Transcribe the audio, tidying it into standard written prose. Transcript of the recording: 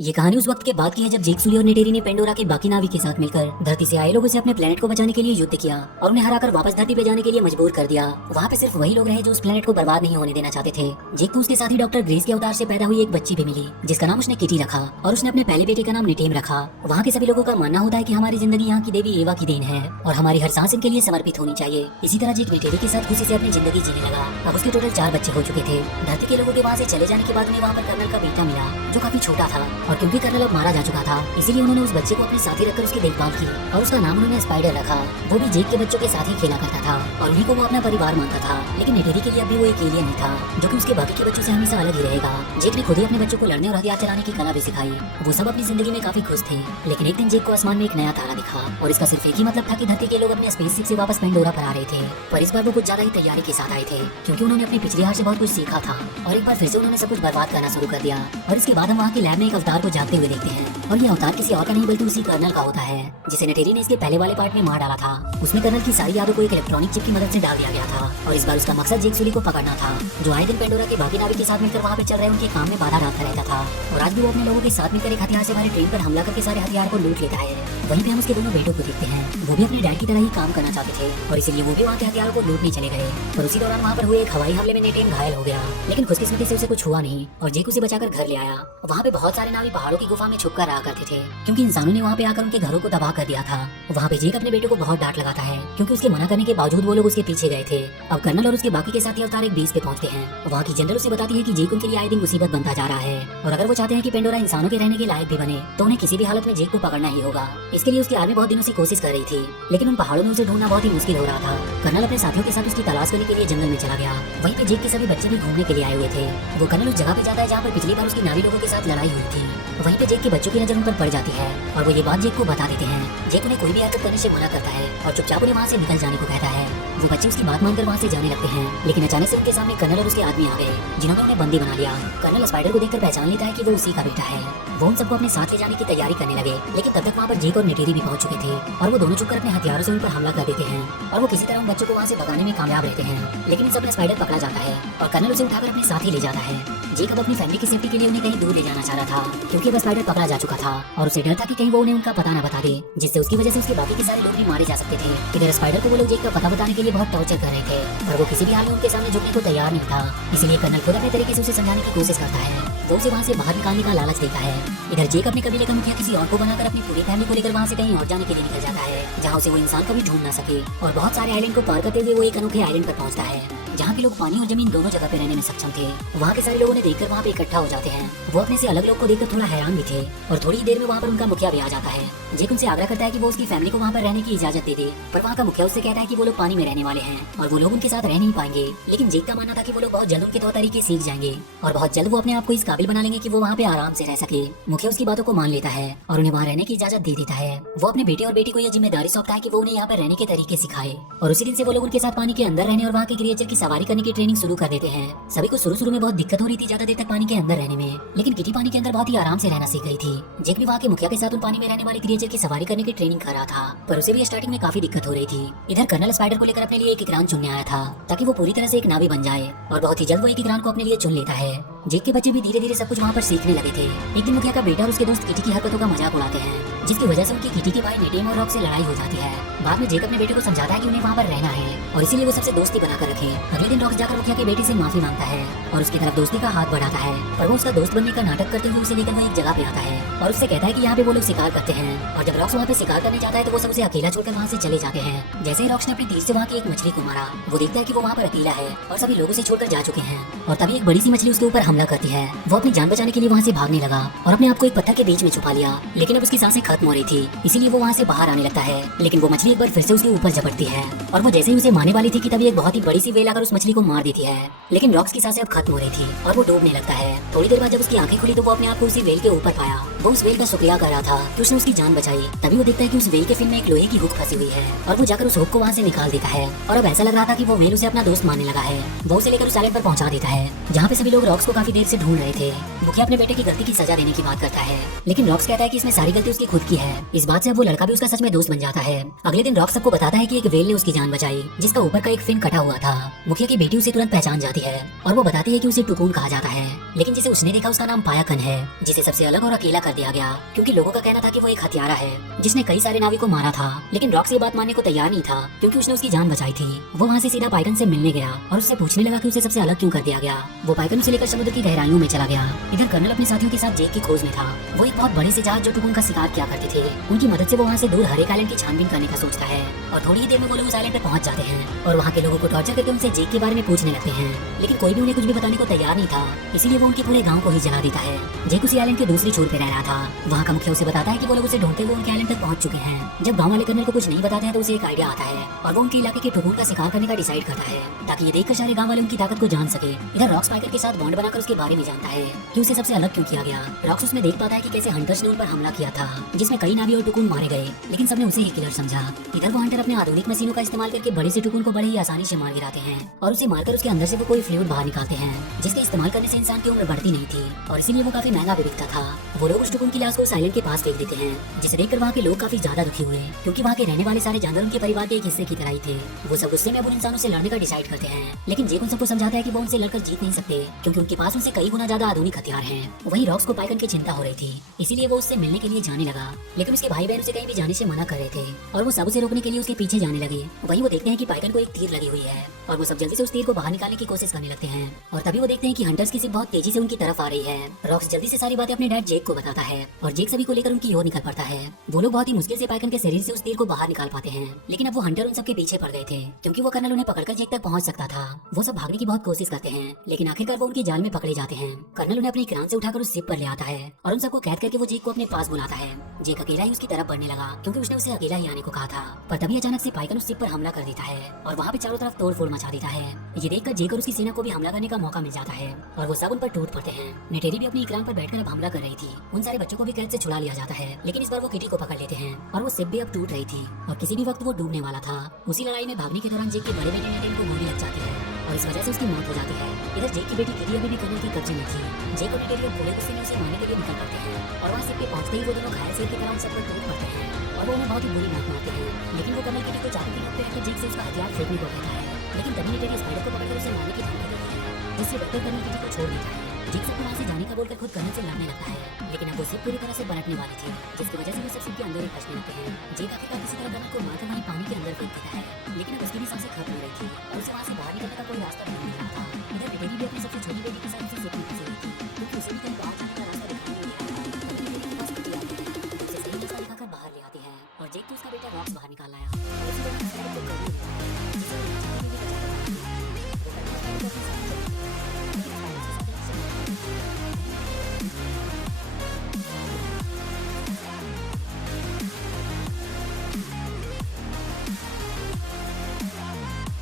ये कहानी उस वक्त के बाद की है जब जेक सुली और नेटेरी ने पेंडोरा के बाकी नाविक के साथ मिलकर धरती से आए लोगों से अपने प्लेनेट को बचाने के लिए युद्ध किया और उन्हें हराकर वापस धरती पे जाने के लिए मजबूर कर दिया। वहाँ पे सिर्फ वही लोग रहे जो उस प्लेनेट को बर्बाद नहीं होने देना चाहते थे। जेक को उसके साथ ही डॉक्टर ग्रेस के अवतार से पैदा हुई एक बच्ची भी मिली जिसका नाम उसने किटी रखा और उसने अपने पहले बेटे का नाम निटेम रखा। वहाँ के सभी लोगों का मानना होता है कि हमारी जिंदगी यहाँ की देवी एवा की देन है और हमारी हर सांस इनके लिए समर्पित होनी चाहिए। इसी तरह जेक नेटेरी के साथ खुशी से अपनी जिंदगी जीने लगा। अब उसके टोटल 4 बच्चे हो चुके थे। धरती के लोगों के वहाँ से चले जाने के बाद उन्हें वहाँ पर कर्नल का बेटा मिला जो काफी छोटा था और क्योंकि कर्नल अब मारा जा चुका था इसीलिए उन्होंने उस बच्चे को अपने साथी रखकर उसकी देखभाल की और उसका नाम उन्होंने स्पाइडर रखा। वो भी जेक के बच्चों के साथ ही खेला करता था और उन्हीं को वो अपना परिवार मानता था। लेकिन नेटेरी के लिए अभी वो एक एलियन ही था जो कि उसके बाकी के बच्चों से हमेशा अलग ही रहेगा। जेक ने खुद ही अपने बच्चों को लड़ने और हथियार चलाने की कला भी सिखाई। वो सब अपनी जिंदगी में काफी खुश थे। लेकिन एक दिन जेक को आसमान में एक नया तारा दिखा और इसका सिर्फ एक ही मतलब था कि धरती के लोग अपने स्पेसशिप से वापस पेंडोरा पर आ रहे थे। पर इस बार वो कुछ ज्यादा ही तैयारी के साथ आए थे क्योंकि उन्होंने अपनी पिछली हार से बहुत कुछ सीखा था और एक बार फिर से उन्होंने सब कुछ बर्बाद करना शुरू कर दिया। और इसके बाद हम वहाँ के लैब में एक अवतार को जागते हुए देखते हैं और ये अवतार किसी और का नहीं बल्कि उसी कर्नल का होता है जिसे नेटेरी ने इसके पहले वाले पार्ट में मार डाला था। उसमें कर्नल की सारी यादों को एक इलेक्ट्रॉनिक चिप की मदद से डाल दिया गया था और इस बार उसका मकसद जेक सुली को पकड़ना था जो आए दिन पेंडोरा के बाकी नाविक के साथ मिलकर वहाँ पे चल रहे उनके काम में बाधा डालता रहता था। और आज भी वो अपने लोगों के साथ मिलकर एक हथियार से हमारे ट्रेन पर हमला करके सारे हथियार को लूट लेता है। वहीं पे हम उसके दोनों बेटों को देखते हैं। वो भी अपने डैड की तरह ही काम करना चाहते थे और इसीलिए वो भी वहाँ के हथियारों को लूटने चले गए। और उसी दौरान वहाँ पर हुए एक हवाई हमले में नेटेन घायल हो गया लेकिन खुशकिस्मती से उसे कुछ हुआ नहीं और जेक उसे बचाकर घर ले आया। वहाँ पे बहुत सारे नावी पहाड़ों की गुफा में छुप कर रहा करते थे क्योंकि इंसानों ने वहाँ पे आकर उनके घरों को तबाह कर दिया था। वहाँ पे जेक अपने बेटे को बहुत डांट लगाता है क्योंकि उसके मना करने के बावजूद वो लोग उसके पीछे गए थे। अब कर्नल और उसके बाकी के साथी अवतार एक बेस पे पहुंचते हैं। वहाँ की जनरल उसे बताती है कि जेक उनके लिए आए दिन मुसीबत बनता जा रहा है और अगर वो चाहते हैं कि पेंडोरा इंसानों के रहने के लायक भी बने तो उन्हें किसी भी हालत में जेक को पकड़ना ही होगा। इसके लिए उसकी आर्मी बहुत दिनों से कोशिश कर रही थी लेकिन उन पहाड़ों में उसे ढूंढना बहुत ही मुश्किल हो रहा था। कर्नल अपने साथियों के साथ उसकी तलाश करने के लिए जंगल में चला गया। वहीं पे जेक के सभी बच्चे भी घूमने के लिए आए हुए थे। वो कर्नल उस जगह पे जाता है जहाँ पर पिछली बार उसकी नावी लोगों के साथ लड़ाई हुई थी। वहीं पे जेक के बच्चों की नजर उन पर पड़ जाती है और वो ये बात जेक को बता देते हैं। जेक उन्हें कोई भी हरकत करने से मना करता है और चुपचाप उन्हें वहाँ से निकल जाने को कहता है। वो बच्चे उसकी बात मानकर वहाँ से जाने लगते हैं लेकिन अचानक से उनके सामने कर्नल और उसके आदमी आ गए जिन्होंने उन्हें बंदी बना लिया। कर्नल स्पाइडर को देखकर पहचान लेता है कि वो उसी का बेटा है। वो उन सबको अपने साथ ले जाने की तैयारी करने लगे लेकिन तब तक वहाँ पर जेक और नेटेरी भी पहुंच चुके थे और वो दोनों छुपकर अपने हथियारों से उन पर हमला कर देते हैं और वो किसी तरह उन बच्चों को वहाँ से भगाने में कामयाब रहते हैं। लेकिन इन सब में स्पाइडर पकड़ा जाता है और कर्नल उसे उठाकर अपने साथ ही ले जाता है। जेक अब अपनी फैमिली की सेफ्टी के लिए उन्हें कहीं दूर ले जाना चाह रहा था क्योंकि अब स्पाइडर पकड़ा जा चुका था और उसे डर था कि कहीं वो उन्हें उनका पता न बता दे जिससे उसकी वजह से उसके बाकी के सारे लोग भी मारे जा सकते थे। इधर स्पाइडर को वो लोग जेक का पता बताने के लिए बहुत टॉर्चर कर रहे थे पर वो किसी भी हाल में उनके सामने झुकने को तैयार नहीं था। इसीलिए कर्नल खुद अपने तरीके से उसे समझाने की कोशिश करता है। वो उसे वहाँ से बाहर निकालने का लालच देता है। इधर जेक अपने कबीले का मुखिया किसी और को बनाकर अपनी पूरी फैमिली को लेकर वहाँ से कहीं और जाने के लिए निकल जाता है जहाँ उसे वो इंसान कभी ढूंढ ना सके। और बहुत सारे आइलैंड को पार करते हुए वो एक अनोखे आइलैंड पर पहुँचता है जहाँ के लोग पानी और जमीन दोनों जगह पे रहने में सक्षम थे। वहाँ के सारे लोगों ने देखकर वहाँ पे इकट्ठा हो जाते हैं। वो अपने से अलग लोग को देखकर थोड़ा हैरान भी थे और थोड़ी देर में वहाँ पर उनका मुखिया भी आ जाता है। जेक उनसे आग्रह करता है कि वो उसकी फैमिली को वहाँ पर रहने की इजाजत दे दे पर वहाँ का मुखिया उससे कहता है कि वो लोग पानी में रहने वाले हैं और वो लोग उनके साथ रह नहीं पाएंगे। लेकिन जेक का मानना था कि वो लोग बहुत जल्द उनके तौर तरीके सीख जाएंगे और बहुत जल्द वो अपने आप को इस काबिल बना लेंगे कि वो वहाँ पे आराम से रह सके। मुखिया उसकी बातों को मान लेता है और उन्हें वहाँ रहने की इजाजत दे देता है। वो अपने बेटे और बेटी को यह जिम्मेदारी सौंपता है कि वो उन्हें यहाँ पर रहने के तरीके सिखाए और उसी दिन से वो लोग उनके साथ पानी के अंदर रहने और वहाँ के क्रिएचर की सवारी करने की ट्रेनिंग शुरू कर देते हैं। सभी को शुरू में बहुत दिक्कत हो रही थी ज्यादा देर तक पानी के अंदर रहने में लेकिन किटी पानी के अंदर बहुत ही आराम से रहना सीख गई थी। जेक भी वहाँ के मुखिया के साथ उन पानी में रहने वाले क्रिएचर की सवारी करने की ट्रेनिंग कर रहा था पर उसे भी स्टार्टिंग में काफी दिक्कत हो रही थी। इधर कर्नल स्पाइडर को लेकर अपने लिए एक इकरान चुनने आया था ताकि वो पूरी तरह से एक नावी बन जाए और बहुत ही जल्द वो एक इकरान को अपने लिए चुन लेता है। जेक के बच्चे भी धीरे धीरे सब कुछ वहाँ पर सीखने लगे थे। एक दिन मुखिया का बेटा और उसके दोस्त किटी की हरकतों का मजाक उड़ाते हैं जिसकी वजह से उनकी किटी के भाई नेटेम और रॉक से लड़ाई हो जाती है। बाद में जेक अपने बेटे को समझाता है कि उन्हें वहाँ पर रहना है और इसीलिए वो सबसे दोस्ती बनाकर रखे। अगले दिन रॉक्स जाकर मुखिया के बेटे से माफी मांगता है और उसकी तरफ दोस्ती का हाथ बढ़ाता है पर वो उसका दोस्त बनने का नाटक करते हुए उसे लेकर वो एक जगह पे आता है और उससे कहता है कि यहाँ पे वो लोग शिकार करते हैं और जब रॉक्स वहाँ पे शिकार करने जाता है तो वो सब उसे अकेला छोड़कर वहाँ से चले जाते हैं। जैसे ही रॉक्स ने अपनी तीर से वहाँ की एक मछली को मारा वो देखता है कि वो वहाँ पर अकेला है और सभी लोग उसे छोड़कर जा चुके हैं और तभी एक बड़ी सी मछली उसके ऊपर हमला करती है। वो अपनी जान बचाने के लिए वहाँ से भागने लगा और अपने आप को एक पत्थर के बीच में छुपा लिया लेकिन अब उसकी सांसें खत्म हो रही थी इसीलिए वो वहाँ से बाहर आने लगता है। लेकिन वो मछली एक बार फिर से उसके ऊपर झपटती है और वो जैसे ही उसे मारने वाली थी कि तभी एक बहुत ही बड़ी सी वेल आकर उस मछली को मार देती है। लेकिन रॉक्स की सांसें अब खत्म हो रही थी और वो डूबने लगता है। थोड़ी देर बाद जब उसकी आंखें खुली तो वो अपने आप को उसी वेल के ऊपर पाया। वो उस वेल का शुक्रिया कर रहा था तो उसने उसकी जान बचाई। तभी वो देखता है कि उस वेल के फिन में एक लोहे की हुक फंसी हुई है और वो जाकर उस हुक को वहाँ से निकाल देता है और अब ऐसा लग रहा था कि वो वेल उसे अपना दोस्त मानने लगा है। वो उसे लेकर उस आइलैंड पर पहुंचा देता है है जहाँ पे सभी लोग रॉक्स को काफी देर से ढूंढ रहे थे। मुखिया अपने बेटे की गलती की सजा देने की बात करता है, लेकिन रॉक्स कहता है कि इसमें सारी गलती उसकी खुद की है। इस बात से अब वो लड़का भी उसका सच में दोस्त बन जाता है। अगले दिन रॉक्स सबको बताता है कि एक वेल ने उसकी जान बचाई जिसका ऊपर का एक फिन कटा हुआ था। मुखिया की बेटी उसे तुरंत पहचान जाती है और वो बताती है कि उसे टुकुन कहा जाता है, लेकिन जिसे उसने देखा उसका नाम पायाकन है, जिसे सबसे अलग और अकेला कर दिया गया क्योंकि लोगों का कहना था कि वो एक हत्यारा है जिसने कई सारे नाविक को मारा था। लेकिन रॉक्स ये बात मानने को तैयार नहीं था क्योंकि उसने उसकी जान बचाई थी। वो वहाँ से सीधा पाइकन से मिलने गया और उससे पूछने लगा कि उसे सबसे अलग क्यों कर दिया गया। वो पाइकन उसे लेकर समुद्र की गहराइयों में चला गया। इधर कर्नल अपने साथियों के साथ जेक की खोज में था। वो एक बहुत बड़े से जहाज जो टुकुन का शिकार किया करते थे उनकी मदद से वो वहाँ से दूर हरेक आइलैंड की छानबीन करने का सोचता है और थोड़ी ही देर में वो लोग उस आइलैंड पे पहुंच जाते हैं और वहाँ के लोगों को टॉर्चर करके उनसे जेक के बारे में पूछने लगते हैं। लेकिन कोई भी उन्हें कुछ भी बताने को तैयार नहीं था, इसीलिए वो उनके पूरे गाँव को ही जला देता है। जेक उसी आइलैंड के दूसरी छोर पे रह रहा था। वहाँ का मुखिया उसे बताता है कि वो लोग उसे ढूंढते हुए उनके आइलैंड तक पहुंच चुके हैं। जब गाँव वाले कर्नल को कुछ नहीं बताते हैं तो उसे एक आइडिया आता है और वो उनके इलाके के टुकुन का शिकार करने का डिसाइड करता है ताकि ये देखकर सारे गाँव वाले उनकी ताकत को जान सके। इधर रॉक्स पाइकर के साथ बॉन्ड बनाकर उसके बारे में जानता है कि उसे सबसे अलग क्यों किया गया। रॉक्स उसमें देख पाता है कि कैसे हंटर्स ने उन पर हमला किया था जिसमें कई नावी और टुकुन मारे गए, लेकिन सबने उसे ही किलर समझा। इधर वो हंटर अपने आधुनिक मशीनों का इस्तेमाल करके बड़े से टुकुन को बड़े ही आसानी से मार गिराते हैं और उसे मारकर उसके अंदर से वो कोई फ्लूइड बाहर निकालते हैं जिसके इस्तेमाल करने से इंसान की उम्र बढ़ती नहीं थी और इसीलिए वो काफी महंगा भी बिकता था। वो लोग उस टुकुन की लाश को साइलेंट के पास फेंक देते हैं जिसे देखकर वहाँ के लोग काफी ज्यादा दुखी हुए क्योंकि वहाँ के रहने वाले सारे जानवर उनके परिवार के एक हिस्से की तरह ही थे। वो सब गुस्से में अब उन इंसानों से लड़ने का डिसाइड करते हैं, लेकिन जेक उन सबको समझाता है कि वो उनसे लड़कर जीत नहीं सकते क्योंकि उनके पास उनसे कई गुना ज्यादा आधुनिक हथियार हैं। वही रॉक्स को पाइकन की चिंता हो रही थी, इसीलिए वो उससे मिलने के लिए जाने लगा, लेकिन उसके भाई बहन उसे कहीं भी जाने से मना कर रहे थे और वो सब उसे रोकने के लिए उसके पीछे जाने लगे। वहीं वो देखते हैं कि पाइकन को एक तीर लगी हुई है और वो सब जल्दी से उस तीर को बाहर निकालने की कोशिश करने लगते हैं और तभी वो देखते हैं कि हंटर्स की शिप बहुत तेजी से उनकी तरफ आ रही है। रॉक्स जल्दी से सारी बातें अपने डैड जेक को बताता है और जेक सभी को लेकर उनकी ओर निकल पड़ता है। वो लोग बहुत ही मुश्किल से पाइकन के शरीर से उस तीर को बाहर निकाल पाते हैं, लेकिन अब वो हंटर उन सबके पीछे पड़ गए थे क्योंकि वो कर्नल उन्हें पकड़कर जेक तक पहुंच सकता था। वो सब भागने की बहुत कोशिश करते हैं, लेकिन आखिरकार वो उनकी जाल में पकड़े जाते हैं। कर्नल उन्हें अपनी क्रांत से उठाकर उस शिप पर ले आता है और उन सबको कैद करके वो जेक को अपने पास बुलाता है। जेक अकेला ही उसकी तरफ बढ़ने लगा क्योंकि उसने उसे अकेला ही आने को कहा था, पर तभी अचानक से पाइकन उस शिप पर हमला कर देता है और वहाँ पे चारों तरफ तोड़फोड़ मचा देता है। ये देखकर जेक और उसकी सेना को भी हमला करने का मौका मिल जाता है और वो सब उन पर टूट पड़ते हैं। नेटेरी भी अपनी इकराम पर बैठकर अब हमला कर रही थी। उन सारे बच्चों को भी कैद से छुड़ा लिया जाता है, लेकिन इस बार वो किटी को पकड़ लेते हैं और वो शिप भी अब टूट रही थी और किसी भी वक्त वो डूबने वाला था। उसी लड़ाई में भागने के दौरान जेक के बड़े बेटे नेटेन को गोली लग जाती है और इस वजह से उसकी मौत हो जाती है। इधर जेक की बेटी किटी अभी भी कर्नल के कब्जे में थी। जेक और नेटेरी अब पूरे गुस्से में उसे मारने के लिए निकल पड़ते हैं और वहाँ शिप पे पहुंचते ही वो दोनों घायल शेर की तरह उन सब पर टूट पड़ते हैं और वो उन्हें बहुत ही बुरी मौत मारते हैं। लेकिन वो कर्नल किटी को चाकू की नोक पे रखकर जेक से उसका हथियार फेंकने को कहता है, लेकिन तभी नेटेरी स्पाइडर को पकड़कर उसे मारने की धमकी देती है, जिससे डॉक्टर कर्नल किटी को छोड़ देता है। जेक सबको वहाँ से जाने का बोलकर खुद कर्नल से लड़ने लगता है, लेकिन अब वो शिप पूरी तरह से पलटने वाली थी, जिसकी वजह से वो सब शिप के अंदर ही फंसने लगते हैं। जेक आखिरकार किसी तरह कर्नल को मारकर वहीं पानी के अंदर फेंक देता है, लेकिन अब उसकी भी सांसें खत्म हो रही थी और उसे वहाँ से बाहर निकलने का कोई रास्ता नहीं मिल रहा था। इधर नेटेरी भी अपनी सबसे छोटी बेटी के साथ उसे शिप में फंसी हुई थी क्योंकि उसे भी कहीं बाहर जाने का रास्ता दिखाई नहीं